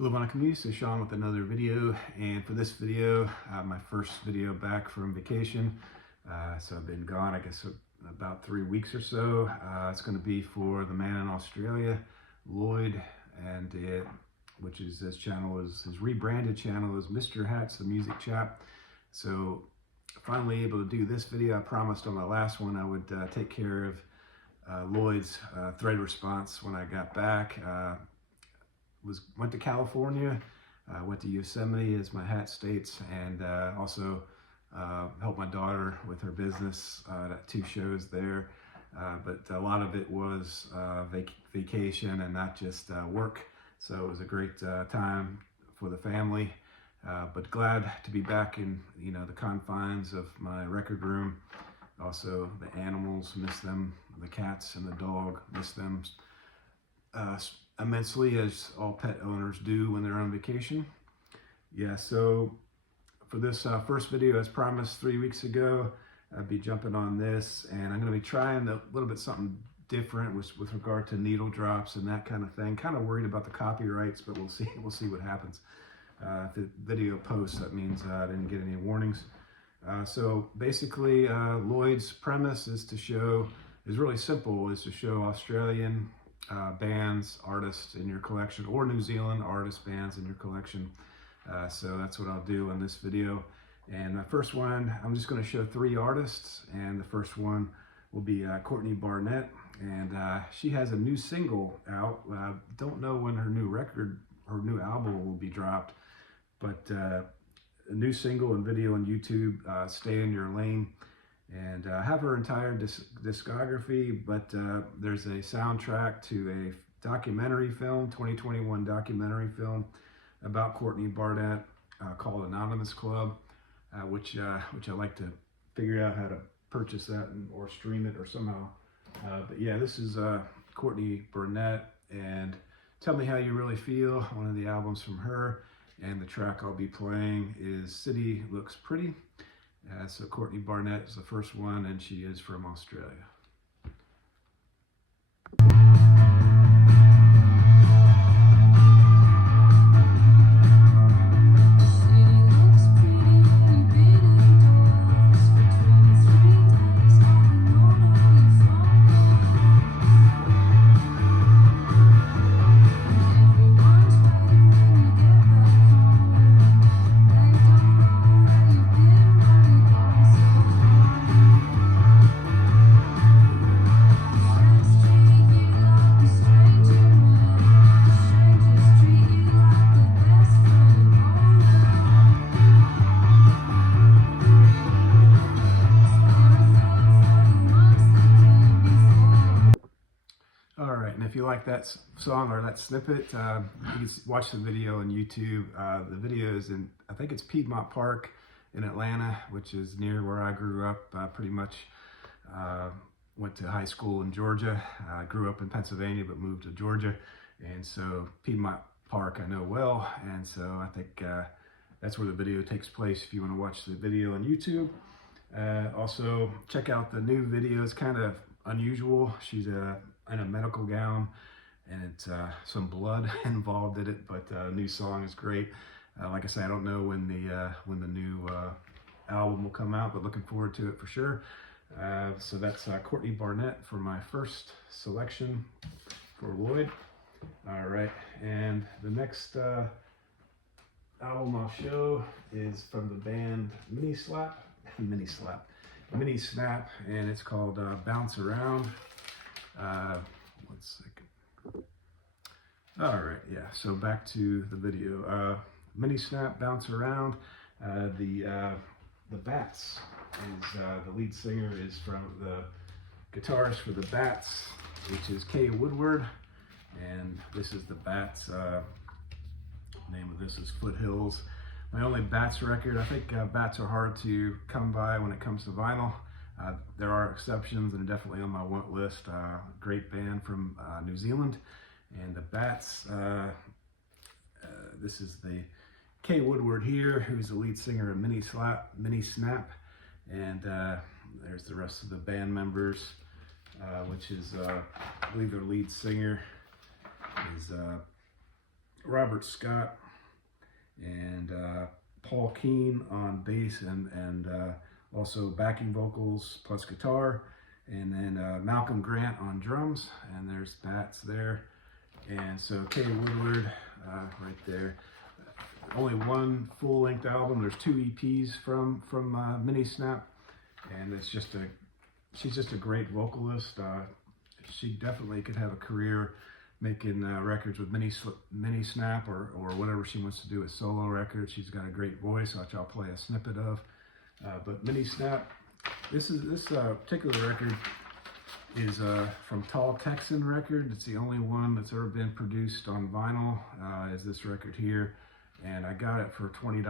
Hello, c'est Sean with another video, and for this video, my first video back from vacation. So I've been gone, I guess, about 3 weeks or so. It's going to be for the man in Australia, Lloyd, and which is his channel, his rebranded channel is Mr. Hat's The Music Chap. So finally able to do this video. I promised on my last one I would take care of Lloyd's thread response when I got back. Went to California, went to Yosemite, as my hat states, and also helped my daughter with her business at 2 shows there. But a lot of it was vacation and not just work. So it was a great time for the family. But glad to be back in the confines of my record room. Also the animals, miss them. The cats and the dog, miss them immensely, as all pet owners do when they're on vacation. Yeah, so for this first video, as promised 3 weeks ago, I'd be jumping on this, and I'm going to be trying a little bit something different with regard to needle drops and that kind of thing. Kind of worried about the copyrights, but we'll see what happens. If the video posts, that means I didn't get any warnings. So basically, Lloyd's premise is really simple, is to show Australian bands, artists in your collection, or New Zealand artists, bands in your collection. So that's what I'll do in this video. And the first one, I'm just going to show 3 artists, and the first one will be Courtney Barnett, and she has a new single out. Don't know when her new album will be dropped, but a new single and video on YouTube, Stay in Your Lane. And I have her entire discography, but there's a soundtrack to a documentary film, 2021 documentary film about Courtney Barnett called Anonymous Club, which I like to figure out how to purchase that or stream it or somehow. But yeah, this is Courtney Barnett, and Tell Me How You Really Feel, one of the albums from her. And the track I'll be playing is City Looks Pretty. So Courtney Barnett is the first one, and she is from Australia. And if you like that song or that snippet, you can watch the video on YouTube. The video is in, I think it's Piedmont Park in Atlanta, which is near where I grew up. Pretty much went to high school in Georgia. I grew up in Pennsylvania, but moved to Georgia. And so Piedmont Park I know well. And so I think that's where the video takes place if you want to watch the video on YouTube. Also, check out the new video. It's kind of unusual. She's in a medical gown, and it's some blood involved in it, but new song is great. Like I say, I don't know when the new album will come out, but looking forward to it for sure. So that's Courtney Barnett for my first selection for Lloyd. All right, and the next album I'll show is from the band Mini Snap, and it's called Bounce Around. 1 second. All right, yeah, so back to the video. Mini Snap, Bounce Around. The Bats is the lead singer is from the guitarist for the Bats, which is Kay Woodward, and this is the Bats. Name of this is Foothills. My only Bats record. I think Bats are hard to come by when it comes to vinyl. There are exceptions, and definitely on my want list. Great band from New Zealand, and the Bats. This is the Kay Woodward here, who's the lead singer of Mini Snap, and there's the rest of the band members, which is I believe their lead singer is Robert Scott, and Paul Keane on bass and also backing vocals plus guitar, and then Malcolm Grant on drums, and there's bats there. And so Kay Woodward right there. Only one full-length album. There's 2 EPs from Mini Snap, and she's just a great vocalist. She definitely could have a career making records with Mini Snap or whatever she wants to do with solo records. She's got a great voice, which I'll play a snippet of. But Mini Snap, this particular record is from Tall Texan record. It's the only one that's ever been produced on vinyl, is this record here. And I got it for $20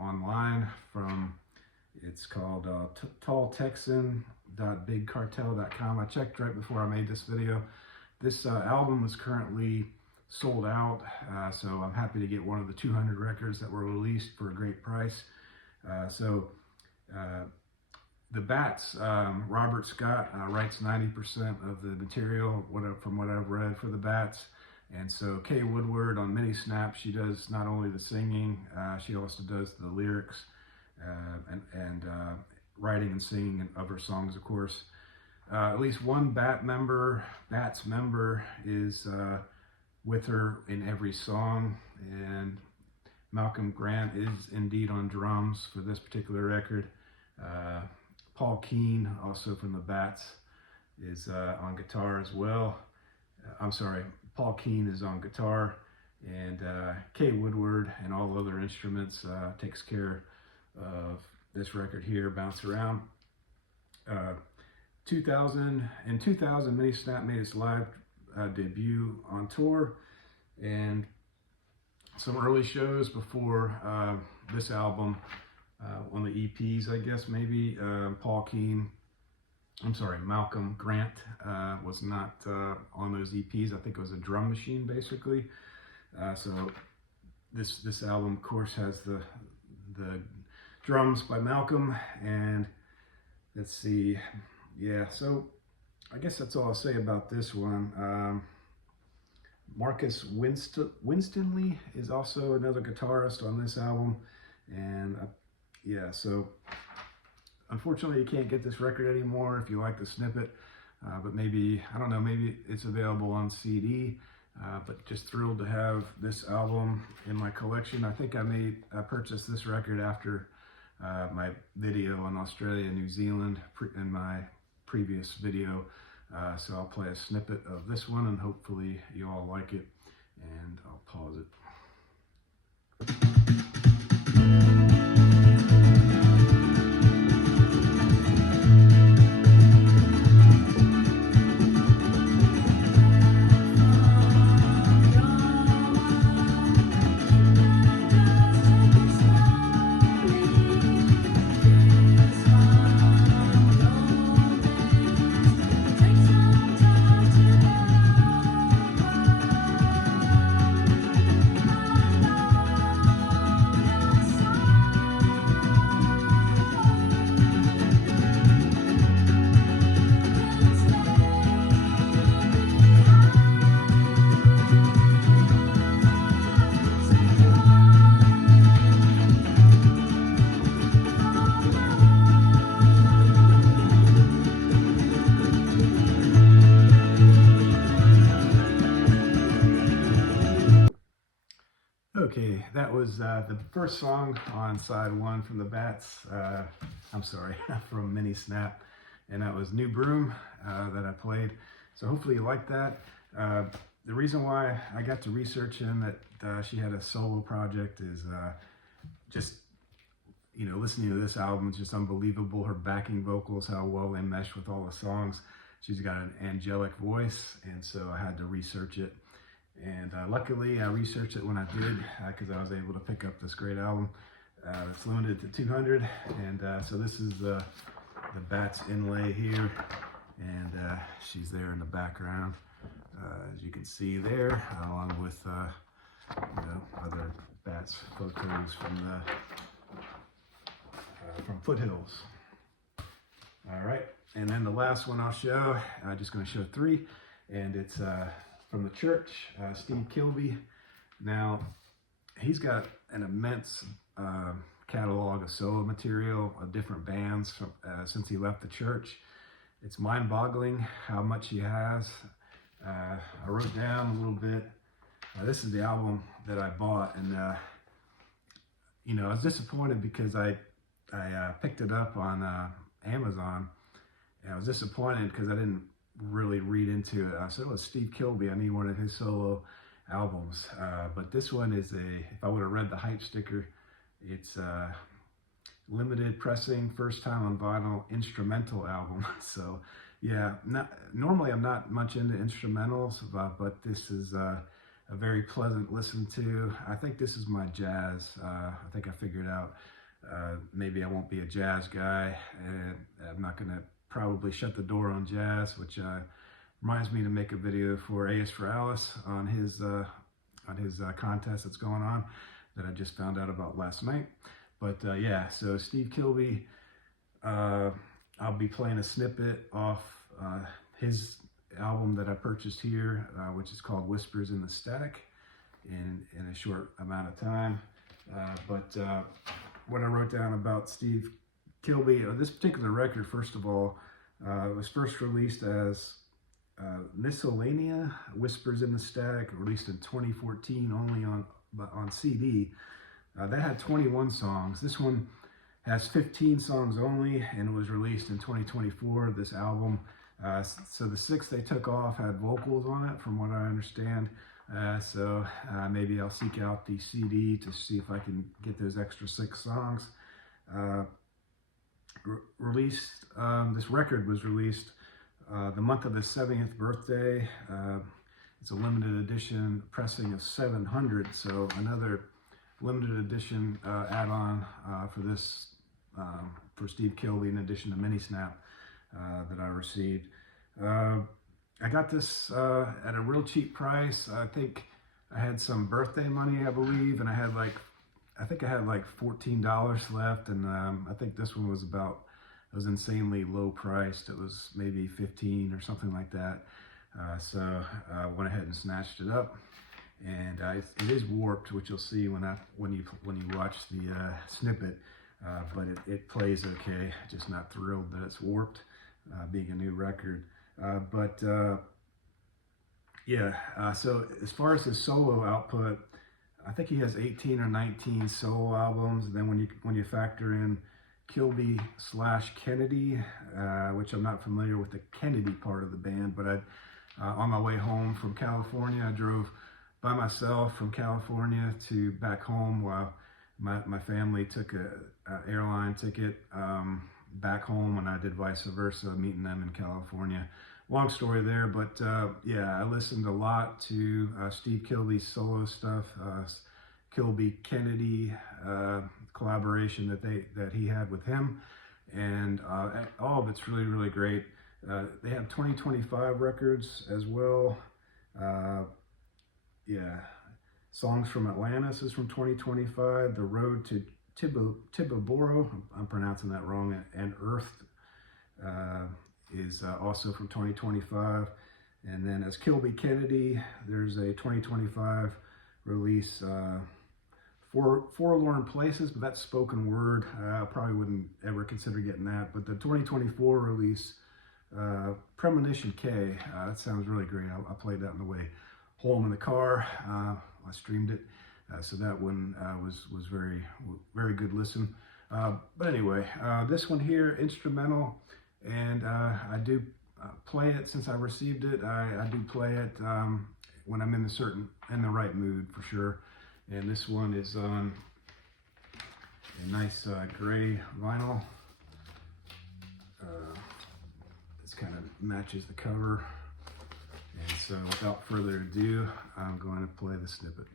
online from, it's called talltexan.bigcartel.com. I checked right before I made this video. This album is currently sold out, so I'm happy to get one of the 200 records that were released for a great price. The Bats, Robert Scott writes 90% of the material from what I've read for the Bats. And so Kay Woodward on Mini Snap, she does not only the singing, she also does the lyrics and writing and singing of her songs, of course. At least one Bats member is with her in every song, and Malcolm Grant is indeed on drums for this particular record. Paul Keane, also from the Bats, is on guitar as well. I'm sorry, Paul Keane is on guitar, and Kay Woodward and all other instruments takes care of this record here, Bounce Around. In 2000, Mini Snap made its live debut on tour, and some early shows before this album, on the EPs, I guess maybe. Malcolm Grant was not on those EPs. I think it was a drum machine, basically. So this album, of course, has the drums by Malcolm, and let's see, yeah, so I guess that's all I'll say about this one. Marcus Winstonley is also another guitarist on this album, and yeah, so unfortunately you can't get this record anymore if you like the snippet, but maybe, I don't know, maybe it's available on CD, but just thrilled to have this album in my collection. I think I purchased this record after my video on Australia and New Zealand in my previous video, so I'll play a snippet of this one and hopefully you all like it, and I'll pause it. Okay, that was the first song on side 1 from the Bats, from Mini Snap, and that was New Broom that I played. So hopefully you liked that. The reason why I got to researching that she had a solo project is just, you know, listening to this album is just unbelievable. Her backing vocals, how well they mesh with all the songs. She's got an angelic voice, and so I had to research it. And luckily I researched it when I did, because I was able to pick up this great album. It's limited to 200, and so this is the Bats inlay here, and she's there in the background, as you can see there, along with other Bats photos from Foothills. All right, and then the last one I'll show, I'm just going to show 3, and it's from the Church, Steve Kilbey. Now, he's got an immense catalog of solo material of different bands from, since he left the church. It's mind-boggling how much he has. I wrote down a little bit. This is the album that I bought, and you know, I was disappointed because I picked it up on Amazon, and I was disappointed because I didn't really read into it. I said, "Oh, Steve Kilbey, I need one of his solo albums." But this one is if I would have read the hype sticker, it's a limited pressing, first time on vinyl instrumental album. So yeah, normally I'm not much into instrumentals, but this is a very pleasant listen to. I think this is my jazz. I think I figured out maybe I won't be a jazz guy, and I'm not gonna probably shut the door on jazz, which reminds me to make a video for A is for Alice on his contest that's going on that I just found out about last night. But yeah, so Steve Kilbey, I'll be playing a snippet off his album that I purchased here, which is called Whispers in the Static, in a short amount of time. But what I wrote down about Steve Kilbey, this particular record, first of all, was first released as Miscellanea, Whispers in the Static, released in 2014 only on CD. That had 21 songs. This one has 15 songs only, and it was released in 2024, this album. So the 6 they took off had vocals on it, from what I understand. So maybe I'll seek out the CD to see if I can get those extra 6 songs. This record was released the month of his 70th birthday. It's a limited edition pressing of 700, so another limited edition add-on for this, for Steve Kilbey, in addition to Mini Snap that I received. I got this at a real cheap price. I think I had some birthday money, I believe, and I think I had like $14 left, and I think this one was it was insanely low priced. It was maybe 15 or something like that. So I went ahead and snatched it up, and it is warped, which you'll see when you watch the snippet. But it plays okay. Just not thrilled that it's warped, being a new record. So as far as his solo output, I think he has 18 or 19 solo albums. And then when you factor in Kilbey / Kennedy, which I'm not familiar with the Kennedy part of the band, but on my way home from California, I drove by myself from California to back home while my family took a airline ticket back home, and I did vice versa, meeting them in California. Long story there, but yeah, I listened a lot to Steve Kilbey's solo stuff, Kilbey Kennedy collaboration that he had with him, and all of it's really, really great. They have 2025 records as well. Yeah, Songs from Atlantis is from 2025. The Road to Tibaboro, I'm pronouncing that wrong, and Earth is also from 2025. And then as Kilbey Kennedy, there's a 2025 release, Forlorn Places, but that's spoken word. I probably wouldn't ever consider getting that. But the 2024 release, Premonition K, that sounds really great. I played that on the way home in the car. I streamed it. So that one was very, very good listen. But anyway, this one here, instrumental, and I do play it since I received it. I do play it when I'm in the right mood, for sure. And this one is on a nice gray vinyl. This kind of matches the cover. And so without further ado, I'm going to play the snippet.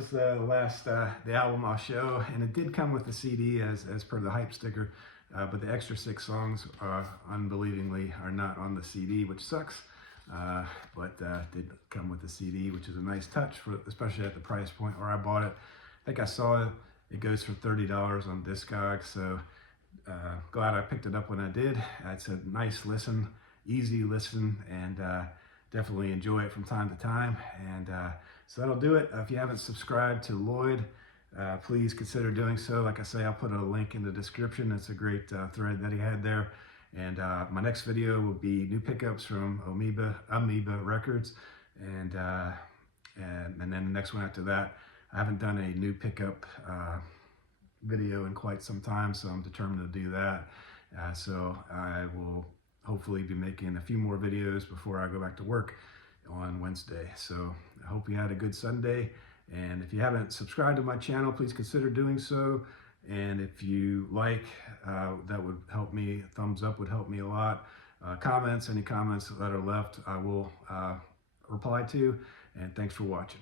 was the last the album I'll show, and it did come with the CD as per the hype sticker, but the extra 6 songs, unbelievingly, are not on the CD, which sucks. But did come with the CD, which is a nice touch, especially at the price point where I bought it. I think I saw it goes for $30 on Discogs, so glad I picked it up when I did. It's a nice listen, easy listen, and definitely enjoy it from time to time. And so that'll do it. If you haven't subscribed to Lloyd, please consider doing so. Like I say, I'll put a link in the description. It's a great thread that he had there. And my next video will be new pickups from Amoeba Records, and then the next one after that. I haven't done a new pickup video in quite some time, so I'm determined to do that. So I will hopefully be making a few more videos before I go back to work on Wednesday. So I hope you had a good Sunday, and if you haven't subscribed to my channel, please consider doing so. And if you like, that would help me. Thumbs up would help me a lot. Any comments that are left, I will reply to. And thanks for watching.